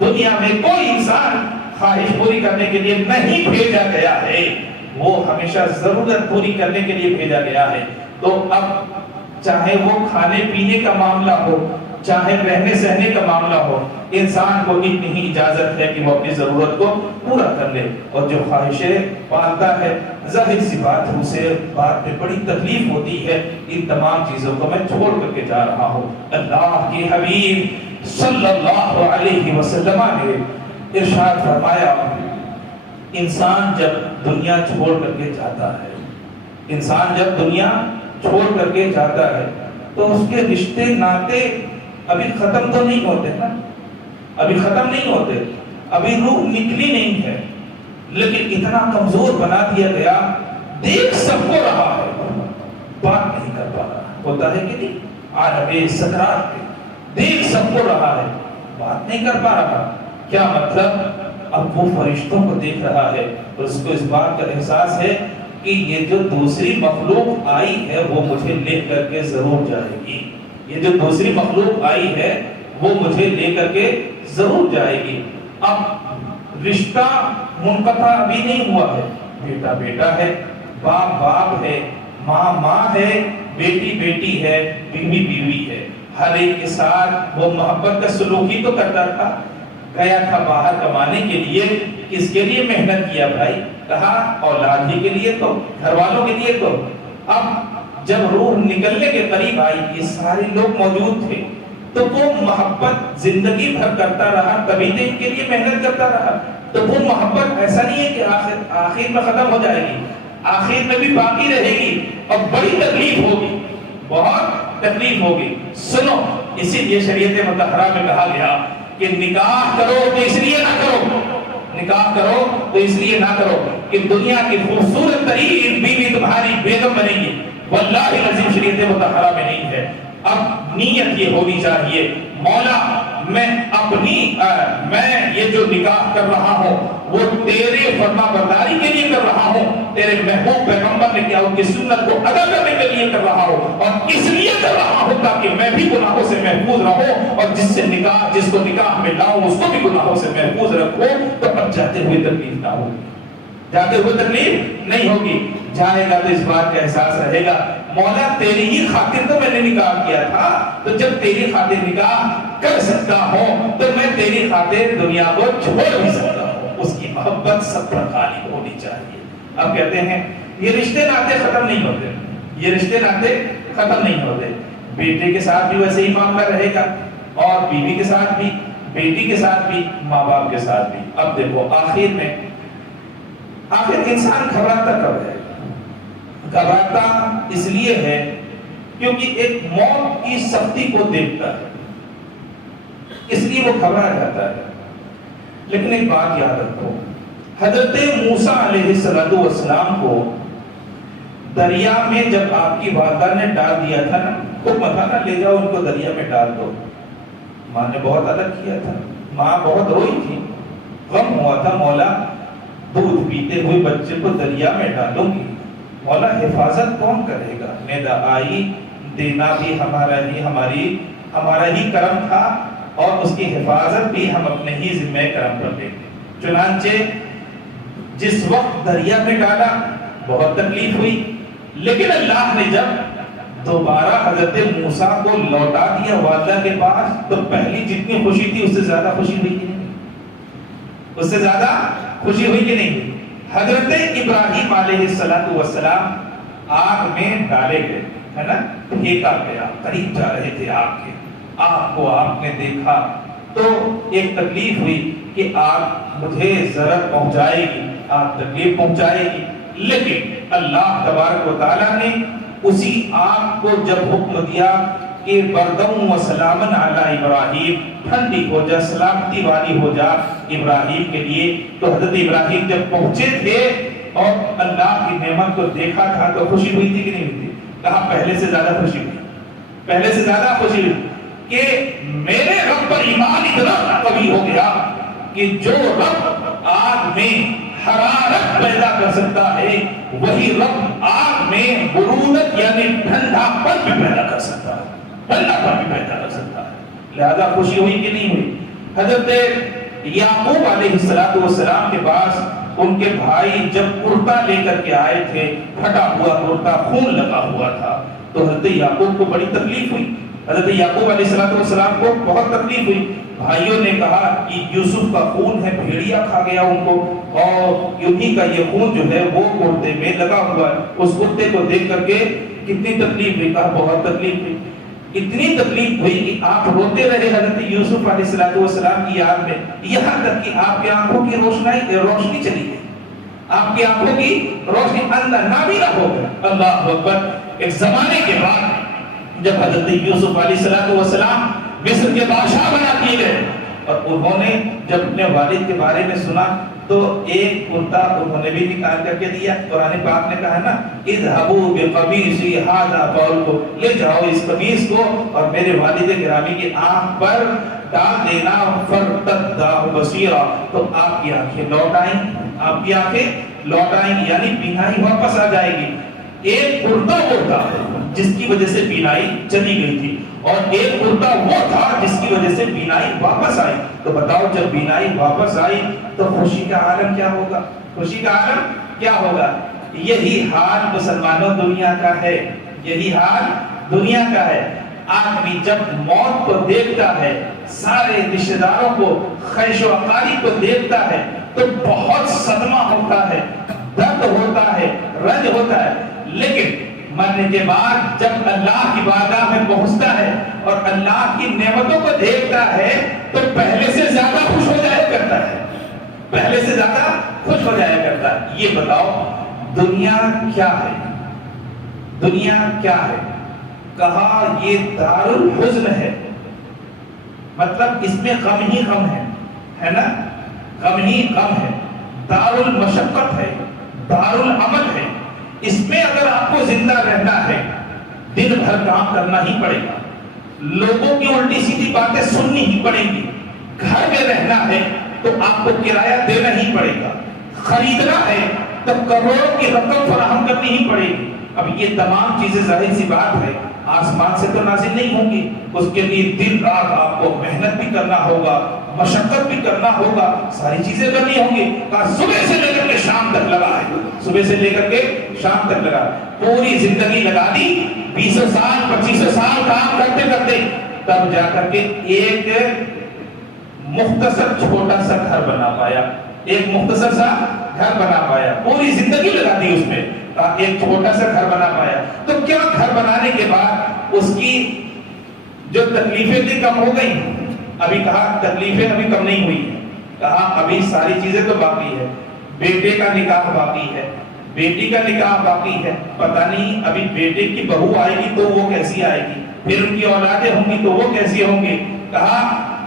دنیا میں کوئی انسان خواہش پوری کرنے کے لیے نہیں بھیجا گیا ہے، وہ ہمیشہ ضرورت پوری کرنے کے لیے بھیجا گیا ہے۔ تو اب چاہے وہ کھانے پینے کا معاملہ ہو، چاہے رہنے سہنے کا معاملہ ہو، انسان کو اتنی ہی اجازت ہے کہ وہ اپنی ضرورت کو پورا کر لے، اور جو خواہشیں پالتا ہے ظاہر سی بات ہے اسے بعد میں بڑی تکلیف ہوتی ہے۔ ان تمام چیزوں کو میں چھوڑ کر کے جا رہا ہوں۔ اللہ کے حبیب صلی اللہ علیہ وسلم نے ارشاد فرمایا، انسان جب دنیا چھوڑ کر کے جاتا ہے، انسان جب دنیا چھوڑ کر کے جاتا ہے تو اس کے رشتے ناطے ابھی ختم تو نہیں ہوتے نا، ابھی ختم نہیں ہوتے، ابھی روح نکلی نہیں ہے، لیکن اتنا کمزور بنا دیا گیا، دیکھ سب کو رہا ہے، بات نہیں کر پا رہا۔ ہوتا ہے کہ نہیں عالم سکرات میں دیکھ سب کو رہا ہے، بات نہیں کر پا رہا۔ کیا مطلب؟ اب وہ فرشتوں کو دیکھ رہا ہے اور اس کو اس بات کا احساس ہے کہ یہ جو دوسری مخلوق آئی ہے وہ مجھے لے کر کے ضرور جائے گی، یہ جو دوسری مخلوق آئی ہے وہ مجھے لے کر کے ضرور جائے گی۔ اب رشتہ منقطع ابھی نہیں ہوا ہے، بیٹا بیٹا ہے، باپ باپ ہے، ماں ماں ہے، بیٹی بیٹی ہے، بیوی بیوی ہے، ہر ایک کے ساتھ وہ محبت کا سلوک ہی تو کرتا تھا۔ گیا تھا باہر کمانے کے لیے، کس کے لیے محنت کیا بھائی؟ کہا اولاد ہی کے لیے، تو گھر والوں کے لیے۔ تو اب جب روح نکلنے کے قریب آئی، یہ سارے لوگ موجود تھے، تو وہ محبت زندگی بھر کرتا رہا، کبھی تو ان کے لیے محنت کرتا رہا۔ تو وہ محبت ایسا نہیں ہے کہ آخر میں ختم ہو جائے گی، آخر میں بھی باقی رہے گی، اور بڑی تکلیف ہوگی، بہت تکلیف ہوگی۔ سنو، اسی لیے شریعت مطہرہ میں کہا گیا کہ نکاح کرو تو اس لیے نہ کرو، نکاح کرو تو اس لیے نہ کرو کہ دنیا کی خوبصورت ترین بیوی تمہاری بیگم بنے گی، واللہ العظیم شریعت مطہرہ میں نہیں ہے۔ اب نیت یہ ہونی چاہیے، مولا میں یہ جو نکاح کر رہا ہوں وہ تیرے فرما برداری کے لیے کر رہا ہوں، تیرے محبوب پیغمبر نے کیا ان کی سنت کو ادا کرنے کے لیے کر رہا ہوں، اور اس لیے کر رہا ہوں تاکہ میں بھی گناہوں سے محفوظ رہوں، اور جس کو نکاح میں لاؤں اس کو بھی گناہوں سے محفوظ رکھوں۔ تو اب جاتے ہوئے تکلیف نہ ہوگی، جاتے ہوئے تکلیف نہیں ہوگی، جائے گا تو اس بات کا احساس رہے گا مولا تیری ہی خاطر تو میں نے نکاح کیا تھا، تو جب تیری خاطر نکاح کر سکتا ہوں تو میں تیری خاطر دنیا کو چھوڑ بھی سکتا ہوں۔ اس کی محبت سب پر غالب ہونی چاہیے۔ اب کہتے ہیں یہ رشتے ناطے ختم نہیں ہوتے، یہ رشتے ناطے ختم نہیں ہوتے، بیٹے کے ساتھ بھی ویسے ہی معاملہ رہے گا، اور بیوی کے ساتھ بھی، بیٹی کے ساتھ بھی، ماں باپ کے ساتھ بھی۔ اب دیکھو آخر انسان گھبراتا کب ہے؟ گھبراتا اس لیے ہے کیونکہ ایک موت کی سختی کو دیکھتا ہے، اس لیے وہ گھبرا جاتا ہے۔ لیکن ایک بات یاد رکھو، حضرت موسیٰ علیہ السلام کو دریا میں جب آپ کی والدہ نے ڈال دیا تھا نا، حکم تھا نا لے جاؤ ان کو دریا میں ڈال دو، ماں نے بہت الگ کیا تھا، ماں بہت روئی تھی، غم ہوا تھا، مولا دودھ پیتے ہوئے بچے کو دریا میں ڈالوں گی، مولا حفاظت کون کرے گا؟ ندا آئی، دینا بھی ہمارا ہی کرم تھا، اور اس کی حفاظت بھی ہم اپنے ہی ذمہ کرم پر لیں گے۔ چنانچہ جس وقت دریا میں ڈالا بہت تکلیف ہوئی، لیکن اللہ نے جب دوبارہ حضرت موسیٰ کو لوٹا دیا والدہ کے پاس، تو پہلی جتنی خوشی تھی اس سے زیادہ خوشی ہوئی کہ نہیں؟ اس سے زیادہ خوشی ہوئی کہ نہیں؟ حضرت ابراہیم علیہ السلام آگ میں ڈالے گئے، ہے نا، پھینکا گیا، قریب جا رہے تھے آگ کے، آگ کو آپ نے دیکھا تو ایک تکلیف ہوئی کہ آگ مجھے ضرر پہنچائے گی، آگ تکلیف پہنچائے گی، لیکن اللہ تبارک و تعالیٰ نے اسی آگ کو جب حکم دیا کہ بردم و سلامن علی ابراہیم، ٹھنڈی ہو جا، سلامتی والی ہو جا ابراہیم کے لیے، تو حضرت ابراہیم جب پہنچے تھے اور اللہ کی نعمت کو دیکھا تھا تو خوشی ہوئی تھی کہ نہیں ہوئی تھی؟ کہا پہلے سے زیادہ خوشی ہوئی، پہلے سے زیادہ خوشی ہوئی کہ میرے رب پر ایمان اتنا قوی ہو گیا کہ جو رب آگ میں حرارت پیدا کر سکتا ہے وہی رب آگ میں برودت یعنی ٹھنڈا پن بھی پیدا کر سکتا ہے، ٹھنڈا پن بھی پیدا کر سکتا ہے۔ لہذا خوشی ہوئی کہ نہیں ہوئی؟ حضرت یعقوب علیہ السلام کے پاس ان کے بھائی جب کرتا لے کر کے آئے تھے، پھٹا ہوا کرتا، خون لگا ہوا تھا، تو حضرت یعقوب کو بڑی تکلیف ہوئی، حضرت یعقوب علیہ السلام کو بہت تکلیف ہوئی. بھائیوں نے کہا کہ یوسف کا خون ہے, بھیڑیا کھا گیا ان کو, اور یونہی کا یہ خون جو ہے وہ کرتے میں لگا ہوا ہے. اس کتے کو دیکھ کر کے کتنی تکلیف ہوئی, کہا بہت تکلیف ہوئی. اتنی تکلیف ہوئی کہ آپ روتے رہے حضرت یوسف علیہ السلام کی یاد میں, یہاں تک کہ آپ کی آنکھوں کی روشنی چلی گئی, آپ کی آنکھوں کی روشنی اندر نابینا ہو گئی. اللہ اکبر. ایک زمانے کے بعد جب حضرت یوسف علیہ السلام مصر کے بادشاہ بنا دیے گئے, اور انہوں نے جب اپنے والد کے بارے میں سنا تو ایک کرتا انہوں نے بھی نکال کر کے دیا. قرآن پاک نے کہا نا, اذهبوا بقمیصی ھذا فألقوہ, لے جاؤ اس قمیص کو اور میرے والد گرامی کی آنکھ پر ڈال دینا. فرتدا بصیرا, تو آپ کی آنکھیں لوٹ آئیں, آپ کی آنکھیں لوٹ آئیں, یعنی بینائی واپس آ جائے گی. ایک کرتا وہ تھا جس کی وجہ سے بینائی چلی گئی تھی, اور ایک کرتا وہ تھا جس کی وجہ سے بینائی واپس آئی. تو بتاؤ جب بینائی واپس آئی تو خوشی کا عالم کیا ہوگا, خوشی کا عالم کیا ہوگا. یہی حال مسلمانوں دنیا کا ہے, یہی حال دنیا کا ہے. آدمی جب موت کو دیکھتا ہے, سارے رشتہ داروں کو, خیش و اقارب کو دیکھتا ہے تو بہت صدمہ ہوتا ہے, درد ہوتا ہے, رنج ہوتا ہے. لیکن مرنے کے بعد جب اللہ کی بارگاہ میں پہنچتا ہے اور اللہ کی نعمتوں کو دیکھتا ہے تو پہلے سے زیادہ خوش ہو جایا کرتا ہے, پہلے سے زیادہ خوش ہو جایا کرتا ہے. یہ بتاؤ دنیا کیا ہے, دنیا کیا ہے. کہا یہ دار الحزن ہے, مطلب اس میں غم ہی غم ہے نا, غم ہی غم ہے. دار المشقت ہے, دار العمل ہے. اس میں اگر آپ کو زندہ رہنا ہے دن بھر کام کرنا ہی پڑے گا, لوگوں کی الٹی سیدھی باتیں سننی ہی پڑیں گی. گھر میں رہنا ہے تو آپ کو کرایہ دینا ہی پڑے گا, خریدنا ہے تو کروڑوں کی رقم فراہم کرنی ہی پڑے گی. اب یہ تمام چیزیں ظاہر سی بات ہے آسمان سے تو نازل نہیں ہوں گی, اس کے لیے دن رات آپ کو محنت بھی کرنا ہوگا, مشقت بھی کرنا ہوگا, ساری چیزیں کرنی ہوں گی. صبح سے لے کر کے شام تک لگا ہے, صبح سے لے کر کے شام تک لگا, پوری زندگی لگا دی, 20 سال 25 سال کام کرتے کرتے, تب جا کر کے ایک مختصر چھوٹا سا گھر بنا پایا, ایک مختصر سا گھر بنا پایا. پوری زندگی لگا دی اس میں, ایک چھوٹا سا گھر بنا پایا. تو کیا گھر بنانے کے بعد اس کی جو تکلیفیں تھی کم ہو گئی؟ ابھی کہا تکلیفیں ابھی کم نہیں ہوئی, کہا ابھی ساری چیزیں تو باقی ہے. بیٹے کا نکاح باقی ہے, بیٹی کا نکاح باقی ہے, پتہ نہیں ابھی بیٹے کی بہو آئے گی تو وہ کیسی آئے گی, پھر ان کی اولادیں ہوں گی تو وہ کیسی ہوں گی. کہا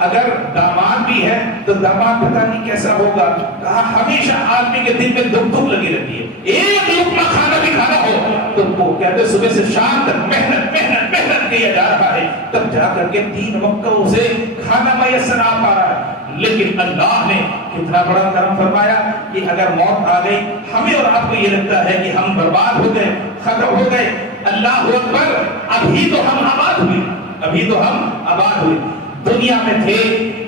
اگر داماد بھی ہے تو داماد پتہ نہیں کیسا ہوگا. کہا ہمیشہ آدمی کے دل میں دکھ لگی رہتی ہے, ایک لقمہ کھانا بھی کھانا ہو تو وہ کہتے صبح سے شام تک محنت محنت محنت کیا جا رہا ہے, تب جا کر کے 3 وقت اسے کھانا میسر آ پا رہا ہے. لیکن اللہ نے کتنا بڑا کرم فرمایا کہ اگر موت آ گئی, ہمیں اور آپ کو یہ لگتا ہے کہ ہم برباد ہو گئے, ختم ہو گئے. اللہ اکبر, ابھی تو ہم آباد ہوئے, ابھی تو ہم آباد ہوئے. دنیا میں تھے,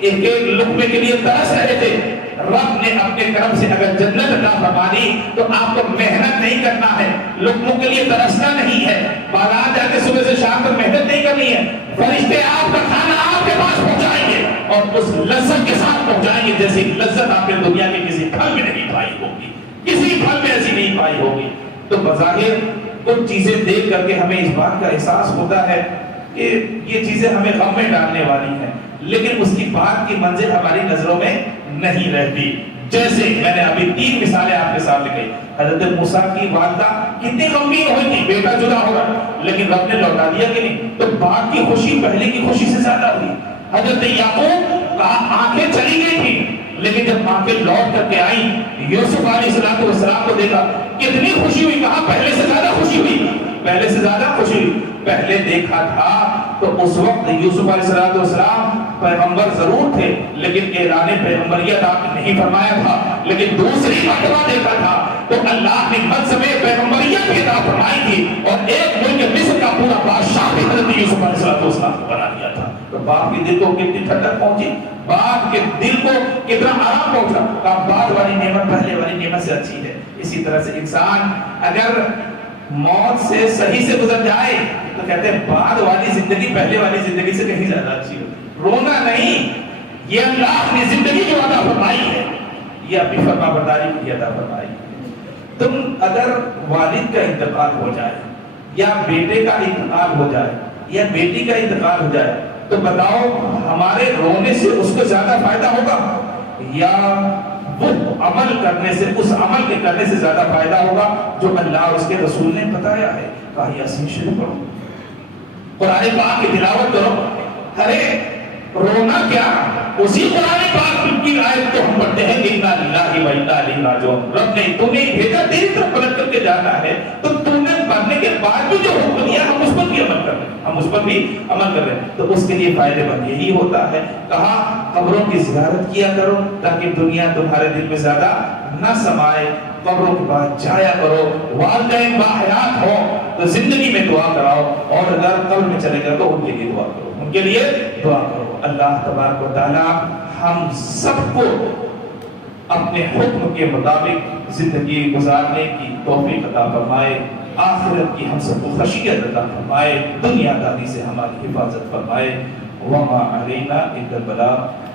ایک ایک لقمے کے لیے ترس رہے تھے. رب نے اپنے کرم سے اگر جنت عطا فرما دی تو آپ کو محنت نہیں کرنا ہے, لقموں کے لیے ترسنا نہیں ہے, بازار جا کے صبح سے شام تک محنت نہیں کرنی ہے. فرشتے آپ کا کھانا آپ کے پاس پہنچائیں گے اور اس لذت کے ساتھ پہنچائیں گے جیسی لذت آپ نے دنیا کے کسی پھل میں نہیں پائی ہوگی, کسی پھل میں ایسی نہیں پائی ہوگی. تو بظاہر کچھ چیزیں دیکھ کر کے ہمیں اس بات کا احساس ہوتا ہے کہ یہ چیزیں ہمیں غم میں ڈالنے والی ہیں, لیکن اس کی بات کی منزل ہماری نظروں میں نہیں رہتی. جیسے میں نے ابھی 3 مثالیں آپ کے سامنے کہی. حضرت موسیٰ کی والدہ کتنی غمگین ہوئی تھی, بیٹا جدا ہو رہا, لیکن رب نے لوٹا دیا کہ نہیں, تو باپ کی خوشی پہلے کی خوشی سے زیادہ ہوئی. حضرت یعقوب کا آنکھیں چلی گئی تھی, لیکن جب آنکھیں لوٹ کر کے آئیں, یوسف علیہ السلام کو دیکھا, کتنی خوشی ہوئی. کہا پہلے سے زیادہ خوشی ہوئی, پہلے سے زیادہ خوشی ہوئی. پہلے دیکھا تھا تو اس وقت یوسف علیہ السلام پیغمبر ضرور تھے, لیکن اعلان پیغمبریت آپ نے نہیں فرمایا تھا. لیکن دوسری مرتبہ دیکھا تھا تو اللہ نے منصب پیغمبریت بھی عطا فرمائی تھی, اور ایک ملک مصر کا پورا بادشاہ بھی حضرت یوسف علیہ السلام کو بنا دیا تھا. تو باپ کے دل کو کتنی ٹھنڈک پہنچی, باپ کے دل کو کتنا آرام پہنچا. بعد والی نعمت پہلے والی نعمت سے اچھی ہے. اسی طرح سے انسان اگر موت سے صحیح سے گزر جائے تو کہتے ہیں بعد والی زندگی پہلے والی زندگی سے کہیں زیادہ اچھی ہوتی. رونا نہیں، یہ اللہ نے زندگی جو عطا فرمائی ہے، یہ اپنی فرما برداری کی عطا فرمائی. تم اگر والد کا انتقال ہو جائے یا بیٹے کا انتقال ہو جائے یا بیٹی کا انتقال ہو جائے تو بتاؤ ہمارے رونے سے اس کو زیادہ فائدہ ہوگا یا وہ عمل کرنے سے، اس عمل کے کرنے سے زیادہ فائدہ ہوگا جو اللہ اور اس کے رسول نے بتایا ہے. کہا یاسین شریف پڑھو، قرآن پاک کی تلاوت کرو. ارے رونا کیا، اسی قرآن پاک کی آیت کو ہم پڑھتے ہیں کہ انا للہ و انا الیہ راجعون. رب نے تمہیں بھیجا تیری طرف پلٹ کر کے جانا ہے، تو تم نے مرنے کے بعد بھی جو حکم دیا ہم اس پر بھی عمل کر رہے ہیں، ہم اس پر بھی عمل کر رہے ہیں. تو اس کے لیے فائدے مند یہی ہوتا ہے. کہا قبروں کی زیارت کیا کرو تاکہ دنیا تمہارے دل میں زیادہ نہ سمائے. قبروں کے بعد جایا کرو. والدین باحیات ہو تو زندگی میں دعا کراؤ، اور اگر قبر میں چلے گئے تو ان کے لیے دعا کرو، ان کے لیے دعا کرو. اللہ تبارک و تعالی ہم سب کو اپنے حکم کے مطابق زندگی گزارنے کی توفیق عطا فرمائے. آخرت کی ہم سب کو خشیت عطا فرمائے. دنیا داری سے ہماری حفاظت فرمائے. وما علینا الا البلاغ.